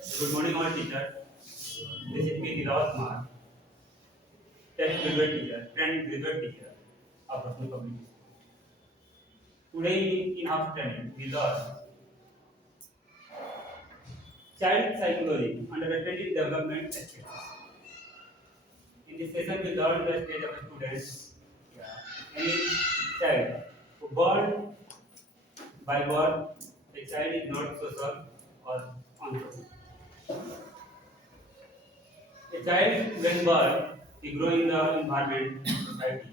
Good morning, all teachers. This is me, Dilawat Kumar, 10th graduate teacher, 10th graduate teacher of Bhasni Public School. Today in afternoon, we learn child psychology under attended development stages. In this session, we learn the stage of a student, any child who born by birth, a child is not social or unsocial. A child when born, he grow in the environment, society,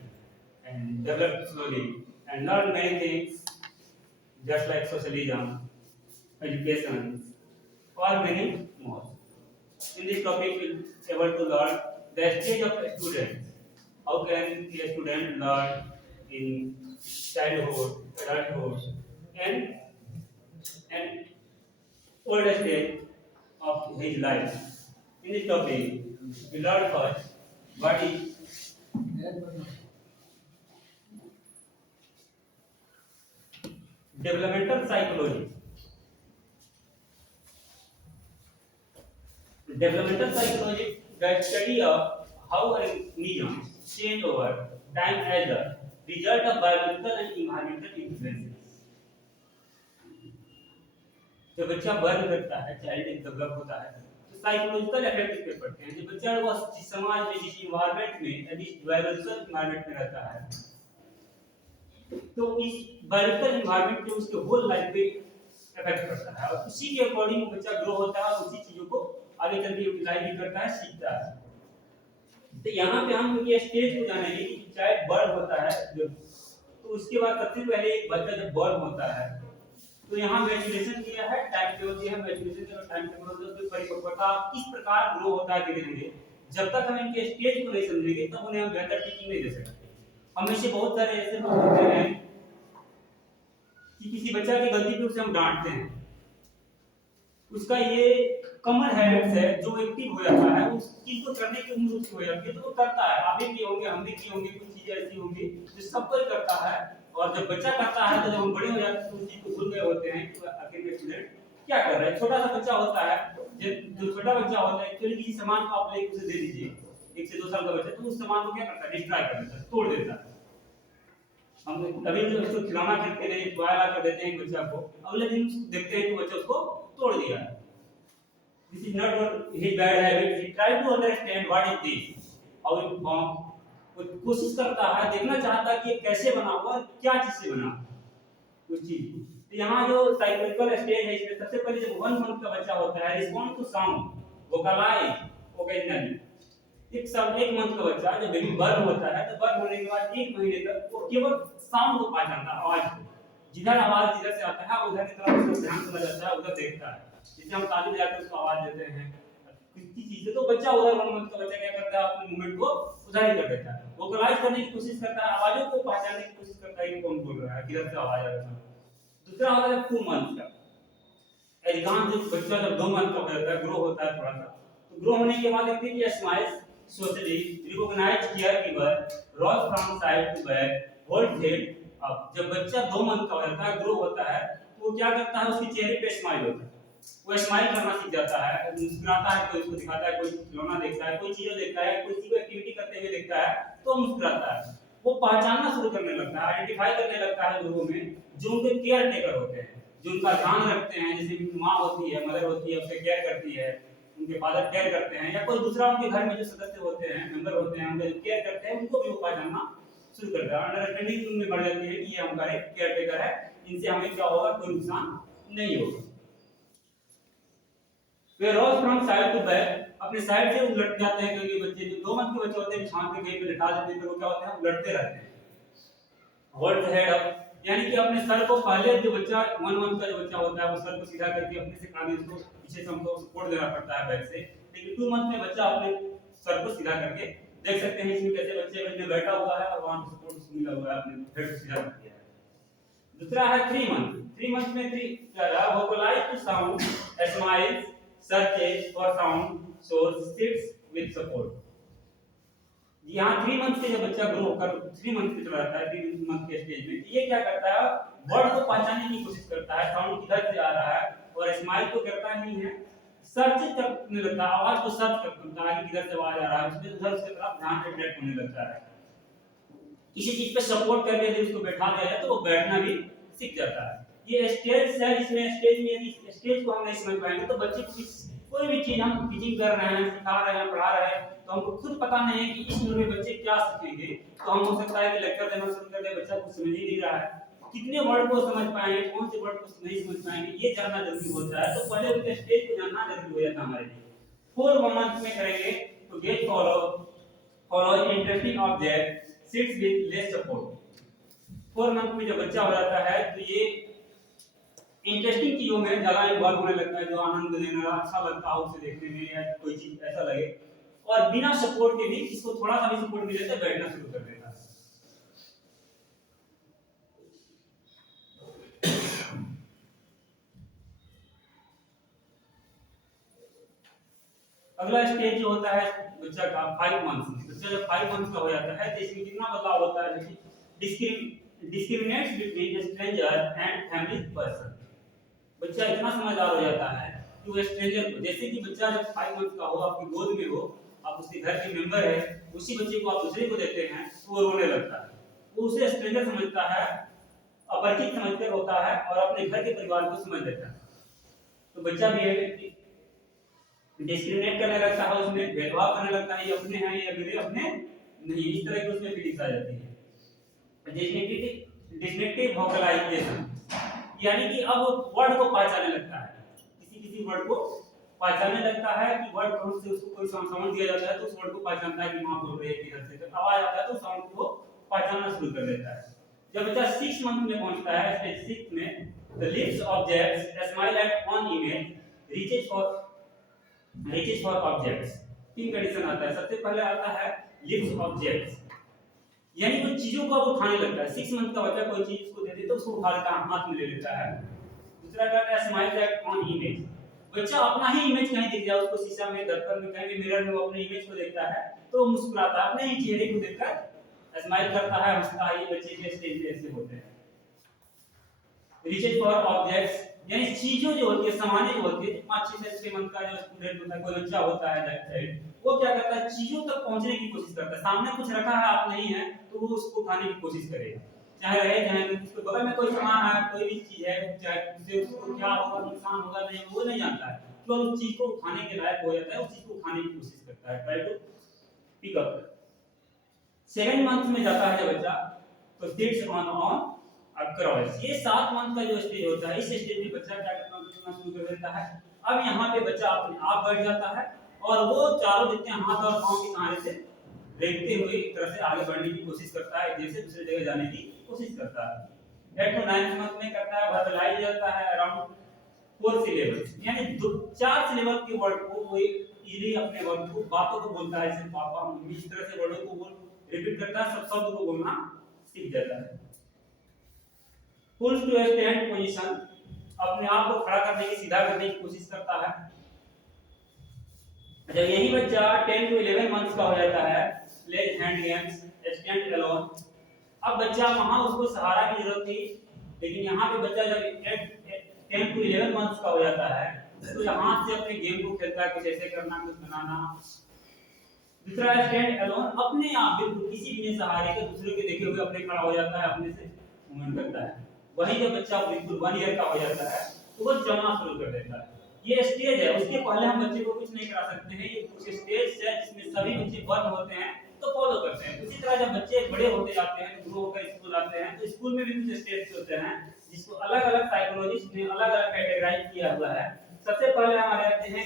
and develop slowly and learn many things just like socialism, education, or many more. In this topic, we'll be able to learn the stage of a student. How can a student learn in childhood, adulthood, and and older stage of his life? In this topic, we learn first what is developmental psychology. Developmental psychology, the study of how organisms change over time as a result of biological and environmental influences. जब बच्चा burn करता है, child develop होता है, तो psychological effect इस पे पड़ते हैं। जब बच्चा वो जिस समाज में, जिस इन्वायरमेंट में, या जिस बायोलॉजिकल इन्वायरमेंट में रहता है, तो इस बायोलॉजिकल इन्वायरमेंट के उसके होल लाइफ पे इफेक्ट करता है और उसी के अकॉर्डिंग बच्चा ग्रो होता है और उसी चीजों को आगे चल के यूटिलाइज भी करता है, सीखता है। तो यहाँ पे हम ये स्टेज को जानेंगे कि चाइल्ड बर्न होता है तो उसके बाद सबसे पहले एक बच्चा जब बर्न होता है तो यहाँ मैच्योरेशन किया है, टाइम टेबल दिया है, मैच्योरेशन का टाइम टेबल होता है, उसकी परिपक्वता किस प्रकार ग्रो होता है धीरे धीरे। जब तक हम इनके स्टेज को नहीं समझेंगे तब उन्हें हम बेहतर टीचिंग नहीं दे सकते। हम में से बहुत सारे ऐसे लोग होते हैं कि किसी बच्चा की गलती पे उसे हम डांटते हैं, उसका ये कॉमन हैबिट्स है जो एक्टिव हो जाता है, उस चीज को करने की उम्र उसकी हो जाती है तो वो करता है। आप भी किए होंगे, हम भी किए होंगे, कुछ चीजें ऐसी होंगी जो सब कोई करता है और जब बच्चा करता है तो जब हम बड़े हो जाते हैं तो उस चीज को भूल गए होते हैं कि आखिर में स्टूडेंट क्या कर रहा है। छोटा सा बच्चा होता है, जो छोटा बच्चा होता है, एक्चुअली किसी सामान को आप लेके उसे दे दीजिए, 1 से 2 साल का बच्चा, तो उस सामान को क्या करता है, डिस्ट्रॉय कर देता है, तोड़ देता है। हम कभी भी उसको खिलौना खरीदते हैं, टॉय ला कर देते हैं बच्चा को, अगले दिन देखते हैं कि बच्चा उसको तोड़ दिया है। This is not his bad habit. He tried to understand what is this, how it form. वो कोशिश करता है, देखना चाहता है कि ये कैसे बना हुआ है, क्या चीज से बना उस चीज। तो यहाँ जो साइकोलॉजिकल स्टेज है, इसमें सबसे पहले जब 1 मंथ का बच्चा होता है, respond to sound, vocalise, occasionally. एक मंथ का बच्चा जब बेबी बर्न होता है तो बर्न होने के बाद 1 महीने तक वो केवल साउंड को पहचानता है, आवाज को। जिधर आवाज जिधर से आता है उधर की तरफ उसका ध्यान चला जाता है, उधर देखता है। जैसे हम ताली बजाकर उसको आवाज देते हैं किसी चीज से, तो बच्चा उधर 1 मंथ का बच्चा क्या करता है, अपने मूवमेंट को उधर ही कर देता है, वोकलाइज करने की कोशिश करता है, आवाजों को पहचानने की कोशिश करता है कि कौन बोल रहा है, किधर से आवाज आ रहा है। दूसरा होता है 2 मंथ का। अधिकांश बच्चा जब 2 मंथ का हो जाता है, ग्रो होता है थोड़ा सा, तो ग्रो होने के बाद देखते हैं कि smiles socially recognise care giver rolls from side to back hold head up. जब बच्चा 2 मंथ का हो जाता है, ग्रो होता है, तो वो क्या करता है, उसके चेहरे पे स्माइल होता है, वो स्माइल करना सीख जाता है, मुस्कुराता है, कोई उसको दिखाता है, कोई खिलौना देखता है, कोई चीजें देखता है, कोई चीज को एक्टिविटी करते हुए देखता है तो मुस्कुराता है। वो पहचानना शुरू करने लगता है, आइडेंटिफाई करने लगता है लोगों में जो उनके केयर टेकर होते हैं, जो उनका ध्यान रखते हैं। जैसे माँ होती है, मदर होती है, उससे केयर करती है, उनके फादर केयर करते हैं, या कोई दूसरा उनके घर में जो सदस्य होते हैं, मेंबर होते हैं, उनके केयर करते हैं, उनको भी वो पहचानना शुरू करता है। अंडरस्टैंडिंग उनमें बढ़ जाती है कि ये हमारा एक केयर टेकर है, इनसे हमें क्या होगा, कोई नुकसान नहीं होगा। वे रोज फ्रॉम साइड टू बैक, अपने साइड से उलट जाते हैं, क्योंकि बच्चे जो 2 मंथ के बच्चे होते हैं बिछान पे कहीं पे लिटा देते हैं, फिर वो क्या होते हैं, उलटते रहते हैं। होल्ड हेड अप, यानी कि अपने सर को पहले जो बच्चा 1 मंथ का जो बच्चा होता है वो सर को सीधा करके अपने से कान इसको पीछे से हमको सपोर्ट देना पड़ता है बैक से, लेकिन 2 मंथ में बच्चा अपने सर को सीधा करके देख सकते हैं इसमें कैसे बच्चे में बैठा हुआ है और वहां पे सपोर्ट मिला हुआ है, अपने हेड को सीधा कर दिया है। दूसरा है 3 मंथ। 3 मंथ में 3 क्या रहा, vocalise to sound, smile, searches for sound, source, sits with support. यहाँ 3 मंथ के जब बच्चा ग्रो होकर 3 मंथ के चला जाता है, 3 मंथ के स्टेज में, ये क्या करता है, वर्ड को पहचानने की कोशिश करता है, साउंड किधर से आ रहा है, और स्माइल तो करता नहीं है, सर्च करने लगता है, आवाज को सर्च करता है कि किधर से आवाज आ रहा है, उसमें उधर उसके तरफ ध्यान अट्रैक्ट होने लगता है। किसी चीज पे सपोर्ट करके यदि उसको बैठा दिया जाए तो वो बैठना भी सीख जाता है। ये स्टेज है, इसमें स्टेज में यदि स्टेज को हम नहीं समझ पाएंगे तो बच्चे को कोई भी चीज हम टीचिंग कर रहे हैं, सिखा रहे हैं, पढ़ा रहे हैं, तो हमको खुद पता नहीं है कि इस उम्र में बच्चे क्या सीखेंगे। तो हम हो सकता है कि लेक्चर देना शुरू कर दे, बच्चा कुछ समझ ही नहीं रहा है, कितने वर्ड को समझ पाएंगे, कौन से वर्ड को नहीं समझ पाएंगे, ये जानना जरूरी होता है। तो पहले उनके स्टेज को जानना जरूरी हो जाता है हमारे लिए। 4 मंथ में करेंगे तो get follow interesting object sits with less support. 4 month में जब बच्चा हो जाता है तो ये इंटरेस्टिंग चीजों में ज्यादा इन्वॉल्व होने लगता है, जो आनंद लेना अच्छा लगता है उसे देखने में, या कोई चीज ऐसा लगे, और बिना सपोर्ट के भी इसको थोड़ा सा भी सपोर्ट मिले तो बैठना शुरू कर देता है। अगला स्टेज जो होता है बच्चा का 5 मंथ में। बच्चा जब 5 मंथ का हो जाता है तो इसमें कितना बदलाव होता है, जैसे discriminates between stranger and family person. बच्चा इतना समझदार हो जाता है कि वो स्ट्रेंजर को, जैसे कि बच्चा जब 5 मंथ का हो, आपकी गोद में हो, आप उसके घर के मेंबर है, उसी बच्चे को आप दूसरे को देते हैं तो वो रोने लगता है, वो उसे स्ट्रेंजर समझता है, अपरिचित समझकर होता है और अपने घर के परिवार को समझ लेता है। तो बच्चा भी डिस्क्रिमिनेट करने लगता है, उसमें भेदभाव करने लगता है, ये अपने हैं ये मेरे अपने नहीं, इस तरह की उसमें फीलिंग्स आ जाती है। डिस्क्रिमिनेटिव वोकलाइजेशन, यानी कि अब वो वर्ड को पहचानने लगता है, किसी वर्ड को पहचानने लगता है कि वर्ड कौन से उसको कोई साउंड दिया जाता है तो उस वर्ड को पहचानता है कि मां बोल रही है किधर से, जब आवाज आता है तो साउंड को पहचानना शुरू कर देता है। जब बच्चा 6 मंथ में पहुंचता है, स्टेज 6 में, the lips objects smile at on image reaches for objects. 3 condition आता है। सबसे पहले आता है लिप्स ऑब्जेक्ट्स, यानी वो चीजों को अब उठाने लगता है। 6 मंथ का बच्चा कोई चीज उसको दे दे तो उसको उठा लेता है, हाथ में ले लेता है। दूसरा कहता है स्माइल एट ऑन इमेज, बच्चा अपना ही इमेज कहीं दिख जाए उसको, शीशा में, दर्पण में, कहीं भी मिरर में वो अपने इमेज को देखता है तो वो मुस्कुराता है, अपने ही चेहरे को देखकर स्माइल करता है, हंसता है। ये बच्चे के स्टेज पे ऐसे होते हैं। रीचेस फॉर ऑब्जेक्ट्स, यानी चीजों जो होती है, सामान्य जो होती है, 5 से 6 मंथ का जो स्टूडेंट होता है, कोई बच्चा होता है, वो क्या करता है, चीजों तक पहुंचने की कोशिश करता है। सामने कुछ रखा है, आप नहीं है, तो वो उसको उठाने की कोशिश करेगा, चाहे रहे चाहे उसके बगल में कोई सामान है, कोई भी चीज है, चाहे उससे उसको क्या होगा, नुकसान होगा नहीं, वो नहीं जानता है, केवल उस चीज को उठाने के लायक हो जाता है, उस चीज को उठाने की कोशिश करता है, try to pick up. 7 month में जाता है जब बच्चा तो सिट्स ऑन अक्रॉस। ये 7 मंथ का जो स्टेज होता है, इस स्टेज में बच्चा क्या करना शुरू कर देता है। अब यहाँ पे बच्चा अपने आप बैठ जाता है और वो चारों दिखते हैं हाथ और पांव के सहारे से देखते हुए एक तरह से आगे बढ़ने की कोशिश करता है, एक जगह से दूसरी जगह जाने की कोशिश करता है। 8 to 9 मंथ में करता है वर्बलाइज जाता है अराउंड 4 सिलेबल्स, यानी 4 सिलेबल के वर्ड को वो इजीली अपने वर्ड को, बातों को बोलता है, जैसे पापा मम्मी, इस तरह से वर्डों को रिपीट करता है, सब शब्द को बोलना सीख जाता है। फुल टू स्टैंड पोजीशन, अपने आप को खड़ा करने की, सीधा करने की कोशिश करता है। जब यही बच्चा 10 to 11 मंथ्स का हो जाता है, play hand games, stand alone. अब बच्चा वहां उसको सहारा की जरूरत थी, लेकिन यहाँ पे बच्चा जब 10 to 11 मंथ्स का हो जाता है तो हाथ से अपने गेम को खेलता है, कुछ ऐसे करना, कुछ बनाना। दूसरा स्टैंड अलोन, अपने आप बिल्कुल किसी भी सहारे के, दूसरे के देखे हुए अपने खड़ा हो जाता है, अपने से मूवमेंट करता है। वही जब बच्चा बिल्कुल 1 ईयर का हो जाता है तो वो चलना शुरू कर देता है। ये स्टेज है, उसके पहले हम बच्चे को कुछ नहीं करा सकते हैं, ये कुछ स्टेज है जिसमें सभी बच्चे बर्न होते हैं तो फॉलो करते हैं। उसी तरह जब बच्चे बड़े होते जाते हैं, ग्रो होकर स्कूल आते हैं, तो स्कूल में भी कुछ स्टेज होते हैं जिसको अलग-अलग साइकोलॉजिस्ट ने अलग-अलग कैटेगराइज किया हुआ है। सबसे पहले हमारे आते हैं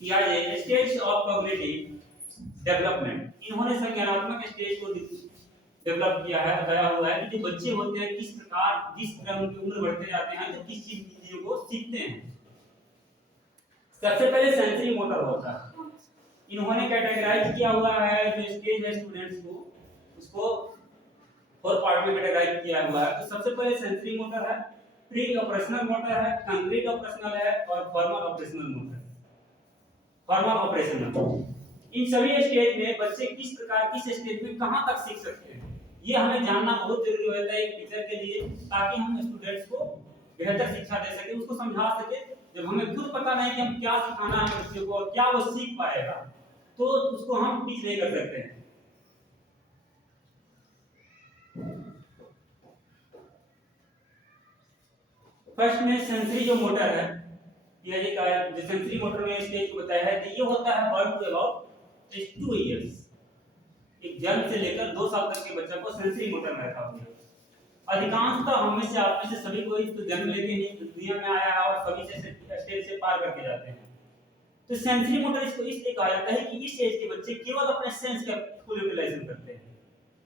पियाजे, स्टेज ऑफ कॉग्निटिव डेवलपमेंट। इन्होंने संज्ञानात्मक स्टेज को डेवलप किया है, बताया हुआ है कि जो बच्चे होते हैं किस प्रकार, जिस तरह उनकी उम्र बढ़ते जाते हैं तो किस चीजों को सीखते हैं। सबसे पहले सेंसरी मोटर होता है, इन्होंने कैटेगराइज किया हुआ है जो स्टेज है स्टूडेंट्स को, उसको 4 पार्ट में कैटेगराइज किया हुआ है। तो सबसे पहले सेंसरी मोटर है, प्री ऑपरेशनल मोटर है, कंक्रीट ऑपरेशनल है और formal operational motor. Formal operational, इन सभी स्टेज में बच्चे किस प्रकार, किस स्टेज में कहां तक सीख सकते हैं, ये हमें जानना बहुत जरूरी होता है एक टीचर के लिए, ताकि हम स्टूडेंट्स को बेहतर शिक्षा दे सके, उसको समझा सके जब हमें खुद पता नहीं कि हम क्या सिखाना है बच्चे को और क्या वो सीख पाएगा, तो उसको हम टीच नहीं कर सकते हैं। फर्स्ट में सेंसरी जो मोटर है, ये का जो सेंसरी मोटर में स्टेज को बताया है, तो ये होता है बर्थ टू अबाउट 2 इयर्स। एक जन्म से लेकर 2 साल तक के बच्चा को सेंसरी मोटर में रखा हुआ है। अधिकांशतः हम में से आप में से सभी को इस तो जन्म लेके ही दुनिया में आया है और सभी से स्टेज से पार करके जाते हैं। तो सेंसरी मोटर इसको इसलिए कहा जाता है कि इस एज के बच्चे केवल अपने सेंस का फुल यूटिलाइजेशन करते हैं।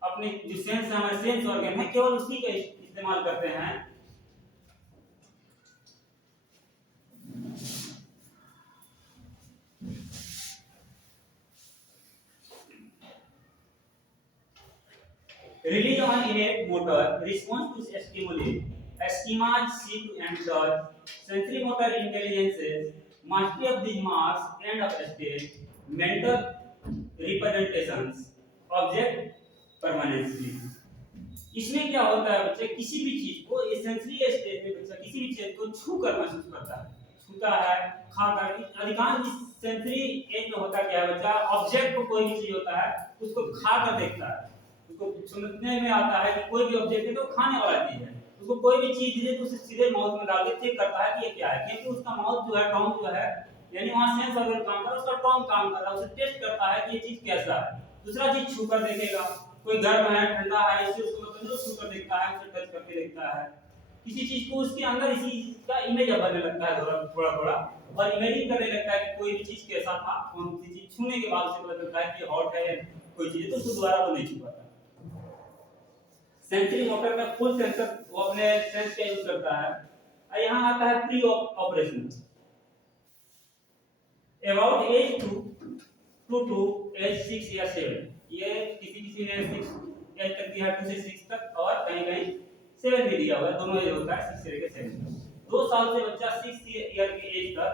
अपने जो सेंस है, हमारे सेंस ऑर्गन है, केवल उसी का इस्तेमाल करते हैं। Release on innate motor response to stimuli. Schemas seek to ensure sensory motor intelligences, mastery of the mass and of state, mental representations, object permanency. इसमें क्या होता है, बच्चे किसी भी चीज को ये सेंसरी स्टेज में बच्चा किसी भी चीज को छू कर महसूस करता है, छूता है, खाकर। अधिकांश सेंसरी एज में होता क्या है, बच्चा ऑब्जेक्ट को कोई भी चीज होता है उसको खा कर देखता है, उसको समझने में आता है कि कोई भी ऑब्जेक्ट है तो खाने वाला चीज है। उसको कोई भी चीज दे तो उसे सीधे माउथ में डाल के चेक करता है कि ये क्या है, क्योंकि उसका माउथ जो है, टंग जो है, यानी वहां सेंस ऑर्गन काम कर रहा है, उसका टंग काम कर रहा है, उसे टेस्ट करता है कि ये चीज कैसा है। दूसरा चीज छू कर देखेगा, कोई गर्म है, ठंडा है, इसे उसको मतलब छू कर देखता है, उसे टच करके देखता है। किसी चीज को उसके अंदर इसी का इमेज बनने लगता है थोड़ा थोड़ा, और इमेजिन करने लगता है कि कोई भी चीज कैसा था, कौन सी चीज छूने के बाद उसे पता चलता है कि हॉट है कोई चीज, तो उसको दोबारा वो नहीं छू पाता। सेंसरी मोटर में फुल सेंसर वो अपने सेंस का यूज करता है। और यहाँ आता है pre operation. About age 2 to age 6 या 7, ये किसी ने 6 एज तक दिया, 2 से 6 तक, और कहीं 7 भी दिया हुआ है, दोनों एज होता है 6 से लेकर 7। 2 साल से बच्चा 6 ईयर की एज तक।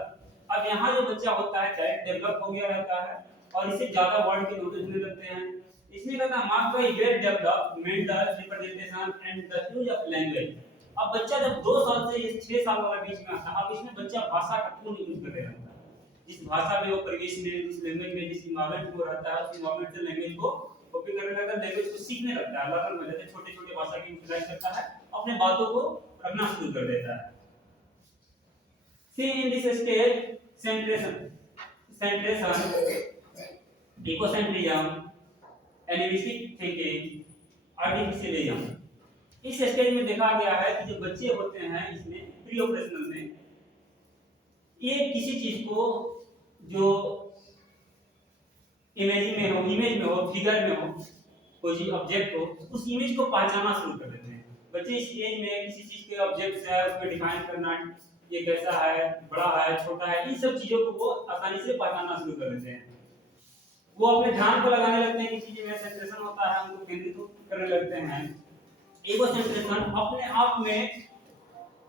अब यहाँ जो बच्चा होता है चाइल्ड डेवलप हो गया रहता है और इसे ज्यादा वर्ड के नॉलेज होने लगते हैं। इसमें कहता है mark bye well develop mental representation and the use of language. अब बच्चा जब 2 साल से 6 साल वाला बीच में आता है, अब इसमें बच्चा भाषा का पूर्ण यूज कर रहा है। जिस भाषा में वो परिवेश में, जिस लैंग्वेज में, जिस इन्वायरमेंट में रहता है, उस इन्वायरमेंट से लैंग्वेज को कॉपी करने लगता है, लैंग्वेज को सीखने लगता है, लर्न करने लगता है, छोटे-छोटे भाषा की यूटिलाइज करता है, अपने बातों को रखना शुरू कर देता है। See in this stage centration, egocentrism, animistic thinking, artificialism. इस स्टेज में देखा गया है कि जो बच्चे होते हैं इसमें प्री ऑपरेशनल में, ये किसी चीज को जो इमेज में हो, फिगर में हो, कोई चीज ऑब्जेक्ट हो, उस इमेज को पहचानना शुरू कर देते हैं। बच्चे इस एज में किसी चीज के ऑब्जेक्ट है उसको डिफाइन करना, ये कैसा है, बड़ा है, छोटा है, इन सब चीजों को वो आसानी से पहचानना शुरू कर देते हैं। वो अपने ध्यान को लगाने लगते हैं कि चीजें में सेंट्रेशन होता है, उनको केंद्रित करने लगते हैं। एगो सेंट्रेशन अपने आप में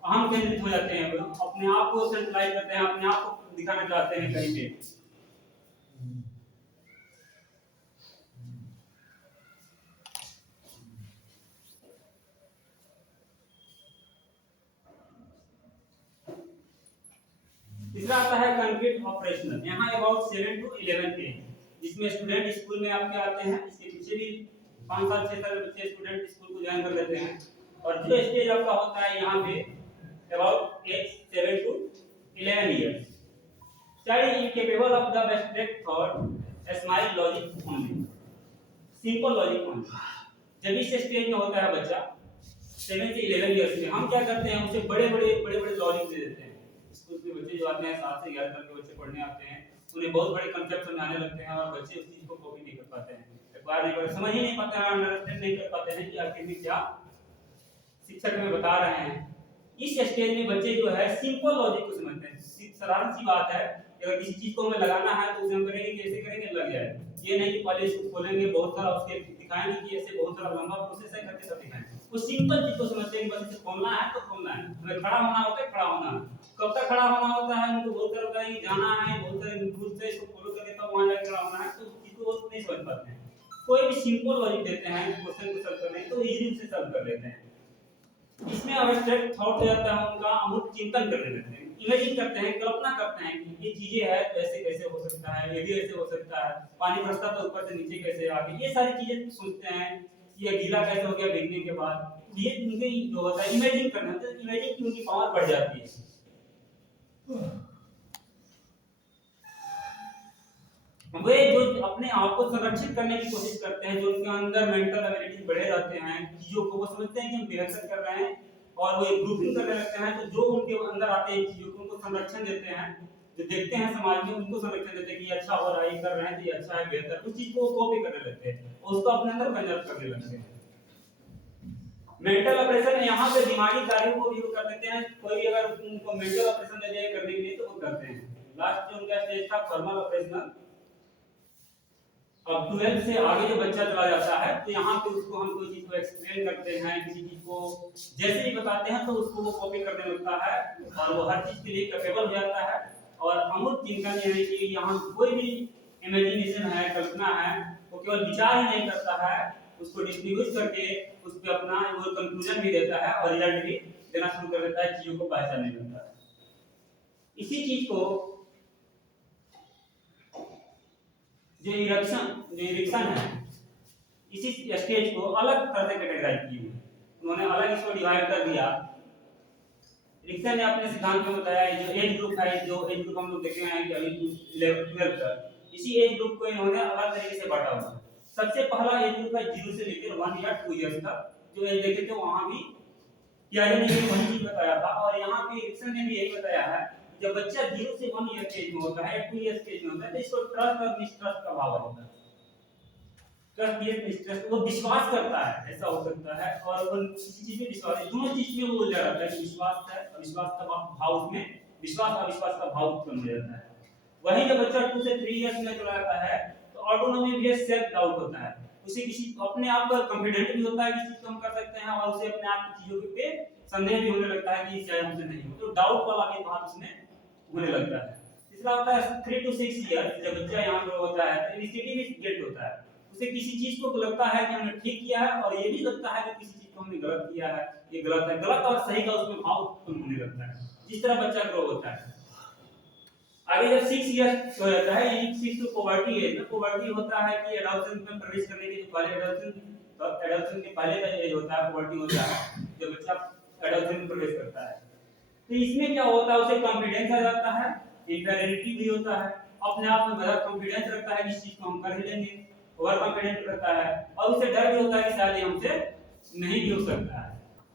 हम केंद्रित हो जाते हैं, अपने आप को सेंट्रलाइज करते हैं, अपने आप को दिखाना चाहते हैं कहीं पे। तीसरा आता है कंक्रीट ऑपरेशनल। यहाँ अबाउट 7 to 11 के, जिसमें स्टूडेंट स्कूल में आपके आते हैं, इसके पीछे भी 5 साल 6 साल बच्चे स्टूडेंट स्कूल को ज्वाइन कर लेते हैं। और जो स्टेज आपका होता है यहाँ पे about as 7 to 11 years, child is capable of the abstract thought, smile logic only, simple logic only। जब इस स्टेज में होता है बच्चा 7 से 11 इयर्स में, हम क्या करते हैं, उसे बड़े बड़े लॉजिक दे देते हैं। स्कूल के बच्चे जो आते हैं 7 से 11 साल के बच्चे पढ़ने आते हैं, उन्हें बहुत बड़े कांसेप्ट समझाने लगते हैं और बच्चे उस चीज को कॉपी नहीं कर पाते हैं, एक्वायर नहीं कर, समझ ही नहीं पाते हैं, अंडरस्टैंड नहीं कर पाते हैं कि आखिर में क्या शिक्षक हमें बता रहे हैं। इस स्टेज में बच्चे जो है सिंपल लॉजिक को समझते हैं। साधारण सी बात है, अगर किसी चीज को हमें लगाना है तो उसे हम करेंगे कैसे करेंगे, लग जाए। ये नहीं कि पहले इसको खोलेंगे, बहुत सारा उसके दिखाएंगे कि ऐसे बहुत सारा लंबा प्रोसेस है करके सब दिखाएंगे। वो सिंपल चीज को समझते हैं, बस इसे खोलना है तो खोलना है, हमें खड़ा होना होता है खड़ा होना है। कब तक खड़ा होना होता है, उनको बहुत सारा बताएंगे जाना है, बहुत सारे रूल्स है, इसको फॉलो करके तब वहां जाकर खड़ा होना है, तो इसको वो नहीं समझ पाते हैं। कोई भी सिंपल लॉजिक देते हैं क्वेश्चन को सॉल्व करने, तो इजीली उसे सॉल्व कर लेते हैं। इसमें अब्स्ट्रैक्ट थॉट हो जाता है, उनका अमूर्त चिंतन करने लगते हैं। इमेजिन करते हैं, कल्पना करते हैं कि ये चीजें है तो ऐसे कैसे हो सकता है, ये भी ऐसे हो सकता है, पानी बरसता तो ऊपर से नीचे कैसे आ गया, ये सारी चीजें सोचते हैं। ये गीला कैसे हो गया भीगने के बाद। ये उनके जो होता है इमेजिन करना, तो इमेजिन की उनकी पावर बढ़ जाती है। वे जो अपने आप को संरक्षित करने की कोशिश करते हैं, जो उनके अंदर मेंटल एबिलिटी बढ़े रहते हैं, चीजों को वो समझते हैं कि हम बेहतर कर रहे हैं और वो ग्रुपिंग करने लगते हैं, तो जो उनके अंदर आते हैं चीजों को उनको संरक्षण देते हैं। जो देखते हैं समाज में उनको संरक्षण देते हैं कि ये अच्छा हो रहा है, ये कर रहे हैं तो ये अच्छा है, बेहतर, उस चीज को कॉपी करने लगते हैं और उसको अपने अंदर कन्वर्ट करने लगते हैं। मेंटल ऑपरेशन यहाँ पे दिमागी कार्यों को भी कर देते हैं। कोई भी अगर उनको मेंटल ऑपरेशन दे दिया करने के लिए तो वो करते हैं। लास्ट जो उनका स्टेज था फॉर्मल ऑपरेशनल। अब 12 से आगे जो बच्चा चला जाता है तो यहाँ पे उसको हम कोई चीज को एक्सप्लेन करते हैं, किसी चीज को जैसे ही बताते हैं तो उसको वो कॉपी करने लगता है और वो हर चीज के लिए कैपेबल हो जाता है। और अमूर्त चिंतन ये है कि यहाँ कोई भी इमेजिनेशन है, कल्पना है, वो केवल विचार ही नहीं करता है, उसको डिस्ट्रीब्यूट करके उस पे अपना वो कंक्लूजन भी देता है और रिजल्ट भी देना शुरू कर देता है, चीजों को पहचानने लगता है। इसी चीज को जो इरिक्शन है, इसी स्टेज को अलग तरह से कैटेगराइज किए उन्होंने, अलग इसको डिवाइड कर दिया। इरिक्शन ने अपने सिद्धांत में बताया जो एज ग्रुप है, जो एज ग्रुप हम लोग देखे हैं कि अभी 11 12 तक, इसी एज ग्रुप को इन्होंने अलग तरीके से बांटा हुआ है। सबसे पहला एज ग्रुप है 0 से लेकर 1 या 2 इयर्स तक। जो एज देखे थे वहां भी पियाजे ने ये वही चीज बताया था और यहाँ पे इरिक्सन ने भी यही बताया है। जब बच्चा 0 से 1 ईयर के एज में होता है या 2 इयर्स के एज में होता है तो इसको ट्रस्ट और मिसट्रस्ट का भाव होता है। ट्रस्ट ये मिसट्रस्ट, वो विश्वास करता है, ऐसा हो सकता है, और वो किसी चीज में विश्वास है, दोनों चीज में वो उलझा रहता है कि विश्वास है, अविश्वास का भाव उसमें, विश्वास और अविश्वास का भाव उत्पन्न हो जाता है। वहीं जब बच्चा 2 से 3 इयर्स में चला जाता है तो ऑटोनॉमी भी सेल्फ डाउट होता है, उसे किसी अपने आप पर कॉन्फिडेंट भी होता है कि चीज को हम कर सकते हैं और उसे अपने आप की चीजों पे संदेह भी होने लगता है कि शायद हमसे नहीं हो, तो डाउट वाला भी बात उसमें होने लगता है। तीसरा होता है 3 to 6 ईयर, जब बच्चा यहाँ पर होता है तो इनिशिएटिव गेट होता है, उसे किसी चीज को लगता है कि हमने ठीक किया है और ये भी लगता है कि किसी चीज को हमने गलत किया है, ये गलत है, गलत और सही का उसमें भाव उत्पन्न होने लगता है। जिस तरह बच्चा ग्रो होता है आगे जब 6 इयर्स हो जाता है, यानी 6 टू पुबर्टी एज में, पुबर्टी होता है कि एडोलसेंस में प्रवेश करने के जो पहले एडोलसेंस के पहले का एज होता है, पुबर्टी होता है जब बच्चा एडोलसेंस में प्रवेश करता है। तो इसमें क्या होता है, उसे कॉन्फिडेंस आ जाता है, इंफीरियरिटी भी होता है, अपने आप में बड़ा कॉन्फिडेंस रखता है कि इस चीज को हम कर ही लेंगे, ओवर कॉन्फिडेंट रहता है और उसे डर भी होता है कि शायद हमसे नहीं भी हो सकता है।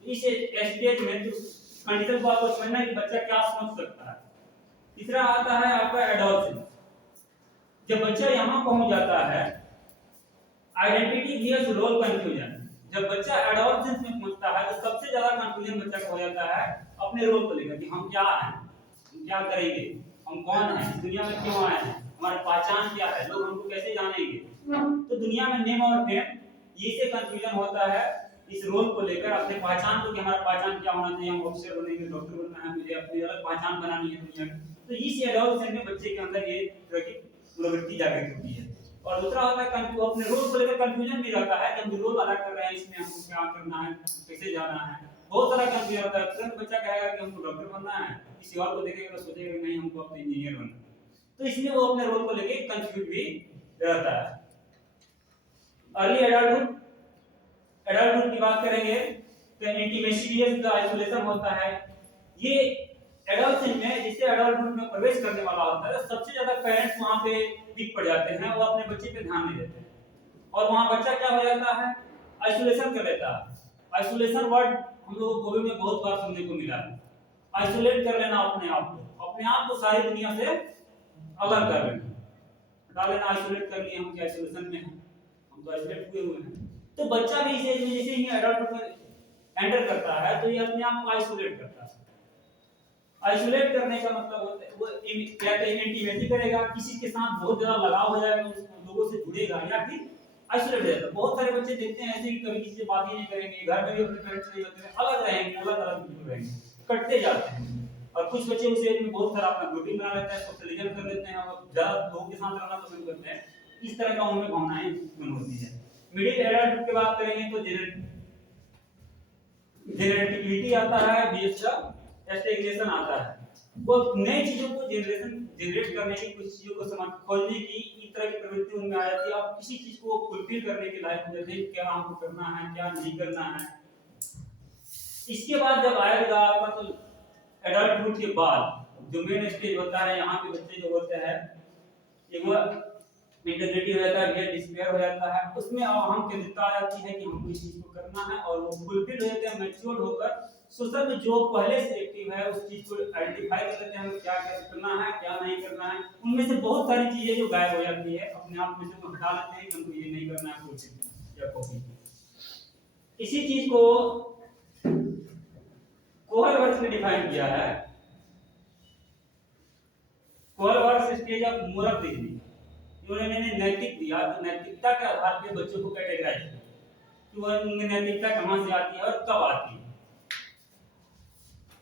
इस स्टेज में तो कंडीशन को आपको समझना है कि बच्चा क्या समझ सकता है। तीसरा आता है आपका एडोलसेंस। जब बच्चा यहाँ पहुंच जाता है, आइडेंटिटी गियर्स रोल कंफ्यूजन। जब बच्चा एडोलसेंस में पहुंचता है तो सबसे ज्यादा कंफ्यूजन बच्चा को हो जाता है अपने रोल को लेकर कि हम क्या हैं, हम क्या करेंगे, हम कौन हैं, इस दुनिया में क्यों आए हैं, हमारी पहचान क्या है, लोग हमको कैसे जानेंगे। तो दुनिया में नेम और फेम, ये से कंफ्यूजन होता है इस रोल को लेकर, अपने पहचान को कि हमारा पहचान क्या होना चाहिए, हम ऑफिसर बनेंगे, डॉक्टर बनना है, मुझे अपनी अलग पहचान बनानी है दुनिया में। तो इस एडोलसेंस में बच्चे के अंदर ये तरह की प्रवृत्ति जागृत होती है। और दूसरा होता है अपने रोल को लेकर कंफ्यूजन भी रहता है कि हम जो रोल अदा कर रहे हैं इसमें हमको क्या करना है, कैसे जाना है, बहुत सारा कंफ्यूजन होता है। तुरंत बच्चा कहेगा कि हमको डॉक्टर बनना है, किसी और को देखेगा तो सोचेगा नहीं हमको अपने इंजीनियर बनना है। तो इसलिए वो अपने रोल को लेकर कंफ्यूज भी रहता है। अर्ली एडल्टहुड की बात करेंगे तो इंटीमेसी का आइसोलेशन होता है। ये एडल्टहुड में, जिससे एडल्टहुड में प्रवेश करने वाला होता है, सबसे ज्यादा पेरेंट्स वहां पे वीक पड़ जाते हैं, वो अपने बच्चे पे ध्यान नहीं देते और वहां बच्चा क्या हो जाता है, आइसोलेशन कर लेता है। आइसोलेशन वर्ड हम लोगों को में बहुत बार सुनने को मिला है। आइसोलेट कर लेना अपने आप को सारी दुनिया से अलग कर लेना, हटा लेना, आइसोलेट कर लिया, हम क्या आइसोलेशन में हैं, हम तो आइसोलेट हुए हैं। तो बच्चा भी इसे जैसे ही एडल्टहुड में एंटर करता है तो ये अपने आप को आइसोलेट करता है। आइसोलेट करने का मतलब होता है वो कहते हैं इंटीमेसी करेगा, किसी के साथ बहुत ज्यादा लगाव हो जाएगा, लोगों से जुड़ेगा, या फिर आइसोलेट हो जाएगा। बहुत सारे बच्चे देखते हैं ऐसे कि कभी किसी से बात ही नहीं करेंगे, घर में भी अपने पेरेंट्स से नहीं होते हैं, अलग रहेंगे, अलग रहेंगे, कटते जाते हैं। और कुछ बच्चे उस एज में बहुत सारा अपना ग्रुपिंग बना लेते हैं, सोशलाइजेशन कर लेते हैं और ज्यादा लोगों के साथ रहना पसंद करते हैं। इस तरह का उनमें भावनाएं उत्पन्न होती है। मिडिल एडल्टहुड की बात करेंगे तो जेनेरेटिविटी आता है, बीच का स्टैग्नेशन आता है। वो नई चीजों को जनरेट करने की, कुछ चीजों को समझ खोजने की इस तरह की प्रवृत्ति उनमें आ जाती है। आप किसी चीज को फुलफिल करने के लायक हो जाते हैं, क्या हमको करना है क्या नहीं करना है। इसके बाद जब आएगा आपका तो एडल्टहुड के बाद जो मेन स्टेज होता है, यहाँ पे बच्चे जो होते हैं एक वो इंटीग्रिटी हो जाता है, डिस्पेयर हो जाता है, उसमें हम केंद्रितता आ जाती है कि हमको इस चीज को करना है, और वो फुलफिल हो जाते हैं मैच्योर होकर। सोशल में जो पहले से एक्टिव है उस चीज को आइडेंटिफाई कर लेते हैं हमें क्या क्या करना है क्या नहीं करना है। उनमें से बहुत सारी चीजें जो गायब हो जाती है अपने आप में से हटा लेते हैं कि हमको ये नहीं करना है कुछ या कॉपी। इसी चीज को कोहलवर्थ ने डिफाइन किया है। कोहलवर्थ स्टेज ऑफ मोरल रीजनिंग, उन्होंने नैतिक दिया, तो नैतिकता के आधार पे बच्चों को कैटेगराइज किया कि वो नैतिकता कहाँ से आती है और कब आती है।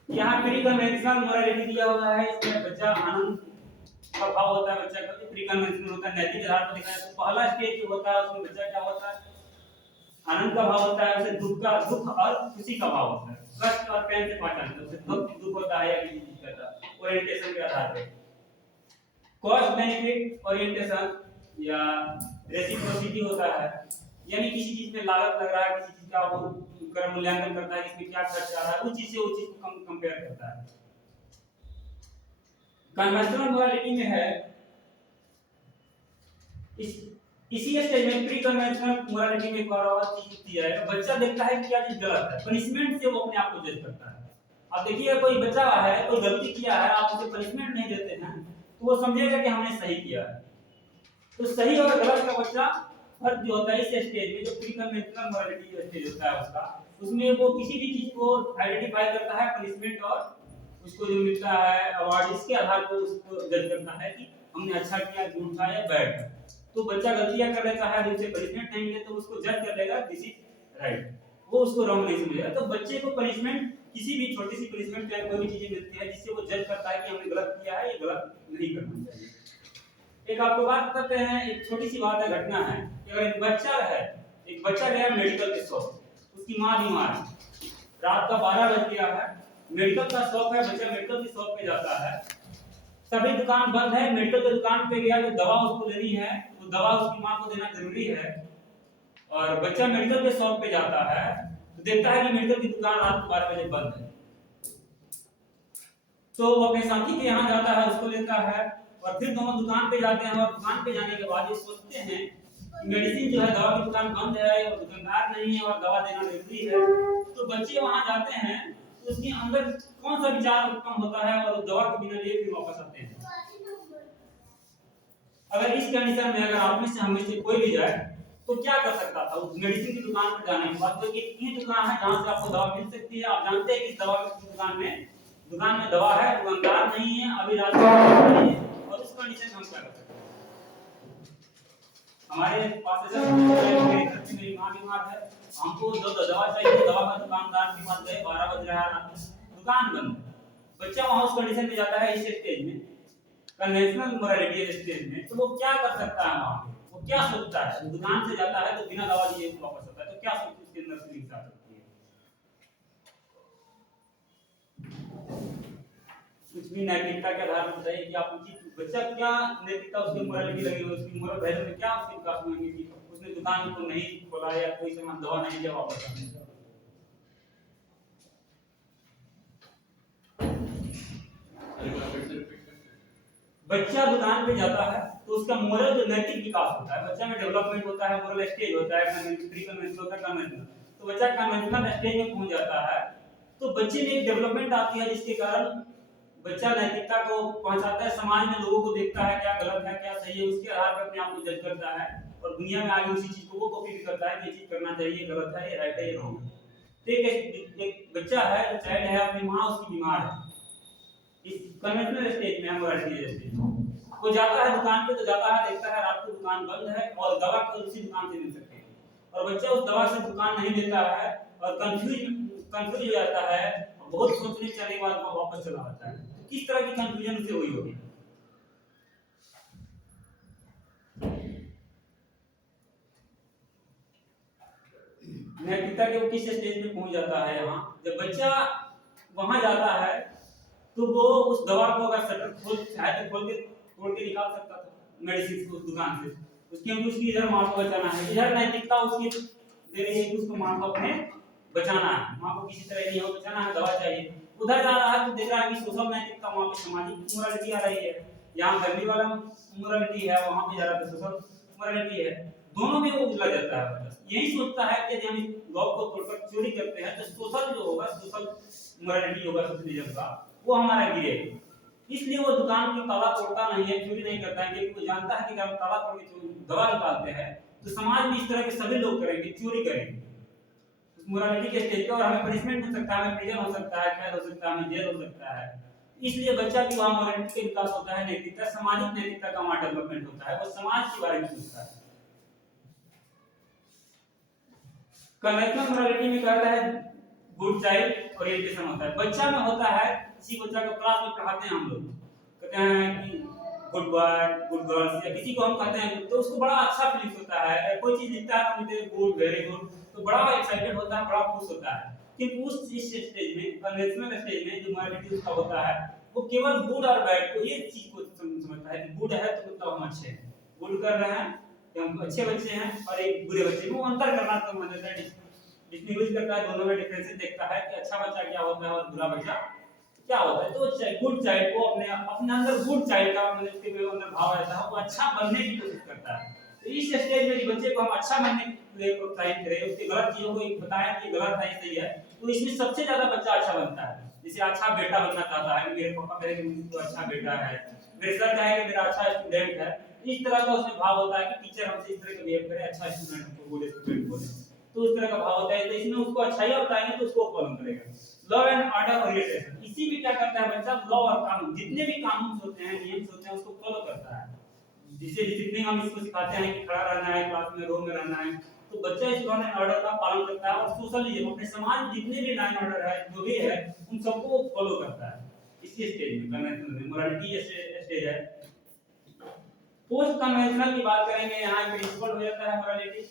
यहाँ प्री कन्वेंशनल मोरालिटी दिया हुआ है, इसमें बच्चा आनंद का भाव होता है, बच्चा का प्री कन्वेंशनल होता है, नैतिक आधार पर दिखाया। तो पहला स्टेज जो होता है उसमें बच्चा क्या होता है, आनंद का भाव होता है, उसे दुख और खुशी का भाव होता है, कष्ट और पेन से पहचानते हैं, उसे दुख होता है या किसी चीज का ओरिएंटेशन के आधार पे। कॉस्ट बेनिफिट ओरिएंटेशन या रेसिप्रोसिटी होता है, यानी किसी चीज में लागत लग रहा है, किसी चीज का वो कर मूल्यांकन करता है, इसमें क्या खर्च आ रहा है, उस चीज से उस चीज को कंपेयर करता है। कन्वेंशनल मोरालिटी में है इसी स्टेज में प्री कन्वेंशनल मोरालिटी में एक और चीज होती है, बच्चा देखता है कि क्या चीज गलत है, पनिशमेंट से वो अपने आप को जज करता है। अब देखिए कोई बच्चा है, कोई गलती किया है, आप उसे पनिशमेंट नहीं देते हैं तो वो समझेगा कि हमने सही किया है। तो सही और गलत का बच्चा फर्क जो होता है इस स्टेज में, जो प्री कन्वेंशनल मोरालिटी जो स्टेज होता है उसका, उसमें वो किसी भी चीज को आइडेंटिफाई करता है, पनिशमेंट और उसको जो मिलता है अवार्ड, इसके आधार पर उसको जज करता है कि हमने अच्छा किया, झूठा या बैड। तो बच्चा गलतियां कर लेता है, उसे पनिशमेंट नहीं मिले तो उसको जज कर लेगा दिस इज राइट, वो उसको रॉन्ग नहीं समझेगा। तो बच्चे को पनिशमेंट, किसी भी छोटी सी पनिशमेंट या कोई भी चीजें मिलती है जिससे वो जज करता है कि हमने गलत किया है, ये गलत नहीं करना चाहिए। एक आपको बात करते हैं, एक छोटी सी बात है, घटना है कि अगर एक बच्चा गया मेडिकल के शॉप, उसकी माँ बीमार है, रात का 12 बज गया है, मेडिकल का शॉप है, बच्चा मेडिकल की शॉप पे जाता है, सभी दुकान बंद है, मेडिकल की दुकान पे गया, जो दवा उसको लेनी है वो दवा उसकी माँ को देना जरूरी है, और बच्चा मेडिकल के शॉप पे जाता है तो देखता है कि मेडिकल की दुकान रात को 12 बजे बंद है। तो वो अपने साथी के यहाँ जाता है, उसको लेता है, और फिर दोनों दुकान पे जाते हैं, और दुकान पे जाने के बाद ये सोचते हैं कि मेडिसिन जो है, दवा की दुकान बंद है और दुकानदार नहीं है और दवा देना जरूरी है। तो बच्चे वहां जाते हैं तो उसके अंदर कौन सा विचार उत्पन्न होता है, और दवा के बिना लिए फिर वापस आते हैं। अगर इस कंडीशन में अगर आप में से, हम में से कोई भी जाए तो क्या कर सकता था उस मेडिसिन की दुकान पर जाने के बाद? तो ये दुकान है जहां से आपको दवा मिल सकती है, आप जानते हैं कि इस दवा की दुकान में दवा है, दुकानदार नहीं है, अभी रात नहीं है, और उस कंडीशन में हम क्या कर सकते हैं? हमारे पास ऐसा मेरे घर में मेरी मां बीमार है, हमको दवा चाहिए, दवा का दुकानदार के पास गए, 12 बज रहा है, दुकान बंद है, बच्चा वहां उस कंडीशन में जाता है, इस स्टेज में कन्वेंशनल मोरालिटी स्टेज में, तो वो क्या कर सकता है वहां पे? वो क्या सोचता है? दुकान से जाता है तो बिना दवा लिए वापस आता है, तो क्या सोच उसके अंदर से निकल सकती है? कुछ भी नैतिकता के आधार पर बताइए कि आप उचित बच्चा क्या नैतिकता, उसकी मोरालिटी लगी हुई, उसकी मोरल वैल्यू में क्या उसके विकास होंगे कि उसने दुकान को नहीं खोला या कोई सामान दवा नहीं दिया वापस आने का। बच्चा दुकान पे जाता है तो उसका मोरल जो नैतिक विकास होता है, बच्चा में डेवलपमेंट होता है, मोरल स्टेज होता है, प्री कन्वेंशनल होता है, कन्वेंशनल। तो बच्चा कन्वेंशनल स्टेज में पहुंच जाता है तो बच्चे में एक डेवलपमेंट आती है जिसके कारण बच्चा नैतिकता को पहुंचाता है, समाज में लोगों को देखता है क्या गलत है क्या सही है, उसके आधार पर अपने आप को जज करता है, और दुनिया में आगे उसी चीज को वो कॉपी भी करता है कि ये चीज करना चाहिए, गलत है, ये राइट है, ये रॉन्ग है। तो एक बच्चा है, जो चाइल्ड है, अपनी माँ उसकी बीमार है, इस कन्वेंशनल स्टेज में, मोरालिटी स्टेज में वो जाता है दुकान पे, तो जाता है, देखता है रात को दुकान बंद है और दवा को उसी दुकान से मिल सकती है, और बच्चा उस दवा से दुकान नहीं लेता है और कंफ्यूज हो जाता है, बहुत सोचने चलने के बाद वापस चला आता है। तो किस तरह की कंफ्यूजन उसे हुई होगी? नैतिकता के वो किस स्टेज में पहुंच जाता है? यहाँ जब बच्चा वहां जाता है तो वो उस दवा को अगर शटर खोल चाहे तो खोल के तोड़ के निकाल सकता था मेडिसिन को उस दुकान से। उसकी इधर माँ को बचाना है, इधर नैतिकता उसकी दे रही है कि उसको माँ को अपने बचाना है, माँ को किसी तरह नहीं हो बचाना है, दवा चाहिए। उधर जा रहा है तो देख रहा है कि सोशल नैतिकता वहाँ पे सामाजिक मोरालिटी आ रही है, यहाँ फैमिली वाला मोरालिटी है, वहाँ पे जा रहा है सोशल मोरालिटी है, दोनों में वो उलझ जाता है। यही सोचता है कि यदि हम इस लॉ को तोड़कर चोरी करते हैं तो सोशल जो होगा, सोशल मोरालिटी होगा, सोशलिज्म का, वो हमारा गिरेगा। इसलिए वो दुकान की ताला तोड़ता नहीं है, चोरी नहीं करता है, क्योंकि वो जानता है कि अगर हम ताला तोड़ के दवा निकालते हैं तो समाज में इस तरह के सभी लोग करेंगे, चोरी करेंगे मोरालिटी के स्टेज पे, और हमें पनिशमेंट हो सकता है, हमें प्रिजन हो सकता है, कैद हो सकता है, हमें जेल हो सकता है। इसलिए बच्चा की वहाँ मोरालिटी का विकास होता है, नैतिकता, सामाजिक नैतिकता का वहाँ डेवलपमेंट होता है, वो समाज के बारे में सोचता है। कन्वेंशनल मोरालिटी में कहता है गुड चाइल्ड ओरिएंटेशन होता है, बच्चा में होता है, किसी बच्चा को क्लास में पढ़ाते हैं हम लोग, कहते हैं कि गुड बॉय गुड गर्ल्स, या किसी को हम कहते हैं तो उसको बड़ा अच्छा फील होता है, कोई चीज लिखता है तो गुड वेरी गुड, तो बड़ा एक्साइटेड होता है, बड़ा खुश होता है। क्योंकि उस स्टेज में, कन्वेंशनल स्टेज में जो मोरालिटी उसका होता है, वो केवल गुड और बैड को, ये चीज को समझता है कि गुड है तो मतलब हम अच्छे हैं, गुड कर रहे हैं कि हम अच्छे बच्चे हैं, और एक बुरे बच्चे में वो अंतर करना तो मतलब है, डिस्टिंग्विश करता है, दोनों में डिफरेंस देखता है कि अच्छा बच्चा क्या होता है और बुरा बच्चा क्या होता है। तो गुड चाइल्ड को अपने अपने अंदर गुड चाइल्ड का मतलब उसके अंदर भाव रहता है, वो अच्छा बनने की कोशिश करता है। तो इस स्टेज में बच्चे को हम अच्छा बनने के लिए प्रोत्साहित करें, उसके गलत चीजों को बताएं कि गलत है सही है, तो इसमें सबसे ज्यादा बच्चा अच्छा बनता है। जैसे अच्छा बेटा बनना चाहता है, मेरे पापा कहे कि तो अच्छा बेटा है, मेरे सर कहे कि मेरा अच्छा स्टूडेंट है, इस तरह का उसमें भाव होता है कि टीचर हमसे इस तरह का बिहेव करे, अच्छा स्टूडेंट को गुड स्टूडेंट बोले, तो उस तरह का भाव होता है। तो इसमें उसको अच्छाई बताएंगे तो उसको फॉलो करेगा। लॉ एंड ऑर्डर ओरिएंटेशन, इसी में क्या करता है बच्चा, लॉ और कानून, जितने भी कानून होते हैं, नियम होते हैं, उसको फॉलो करता है। जिससे डिसिप्लिन हम इसको सिखाते हैं कि खड़ा रहना है, क्लास में रो में रहना है, तो बच्चा इस लॉ एंड ऑर्डर का पालन करता है, और सोशलिज्म, अपने समाज जितने भी लॉ एंड ऑर्डर है जो भी है उन सबको वो फॉलो करता है। इसी स्टेज में कन्वेंशनल में मोरालिटी स्टेज है। पोस्ट कन्वेंशनल की बात करेंगे, यहाँ प्रिंसिपल हो जाता है मोरालिटी।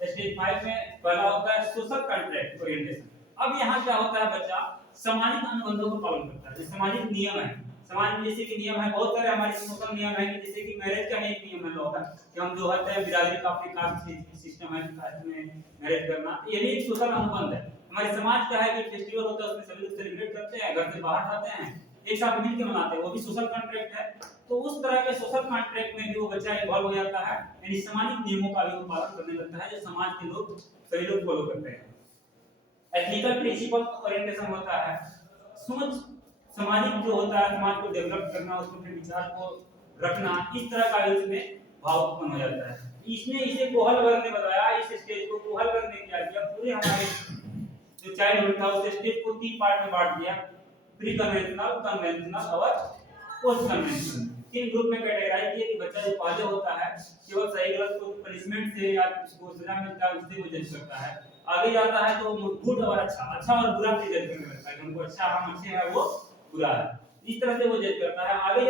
स्टेज 5 में पहला होता है सोशल कॉन्ट्रैक्ट ओरिएंटेशन। अब यहाँ क्या होता है, बच्चा सामाजिक अनुबंधों को पालन करता है, जो सामाजिक नियम है, समाज में जैसे कि नियम है, बहुत सारे हमारे सोशल नियम है, कि जैसे कि मैरिज का एक नियम है लॉ का, कि हम जो होता है बिरादरी का अपने कास्ट सिस्टम है, कास्ट में मैरिज करना, ये भी एक सोशल अनुबंध है। हमारे समाज का है कि फेस्टिवल होता है, उसमें सभी लोग सेलिब्रेट करते हैं, घर से बाहर जाते हैं, एक साथ मिलकर मनाते हैं, वो भी सोशल कॉन्ट्रैक्ट है। तो उस तरह के सोशल कॉन्ट्रैक्ट में भी वो बच्चा इन्वॉल्व हो जाता है, यानी सामाजिक नियमों का भी वो पालन करने लगता है, जो समाज के लोग सभी लोग फॉलो करते हैं। एथिकल प्रिंसिपल ओरिएंटेशन होता है, सोच सामाजिक जो होता है, समाज को डेवलप करना, उसमें अपने विचार को रखना, इस तरह का इसमें भाव उत्पन्न हो जाता है। इसने इसे कोहल वर्ग ने बताया, इस स्टेज को कोहल वर्ग ने क्या किया, पूरे हमारे जो चाइल्डहुड था उस स्टेज को 3 पार्ट में बांट दिया, प्री कन्वेंशनल, कन्वेंशनल और पोस्ट कन्वेंशनल। 3 ग्रुप में कैटेगराइज किया कि बच्चा जो पहले होता है केवल सही गलत को पनिशमेंट से या उसको सजा मिलता है उससे वो जज करता है, आगे जाता है तो गुड और अच्छा और बुरा से जज करने लगता है, हमको अच्छा हम अच्छे हैं वो बुरा है, इस तरह से वो जज करता है। आगे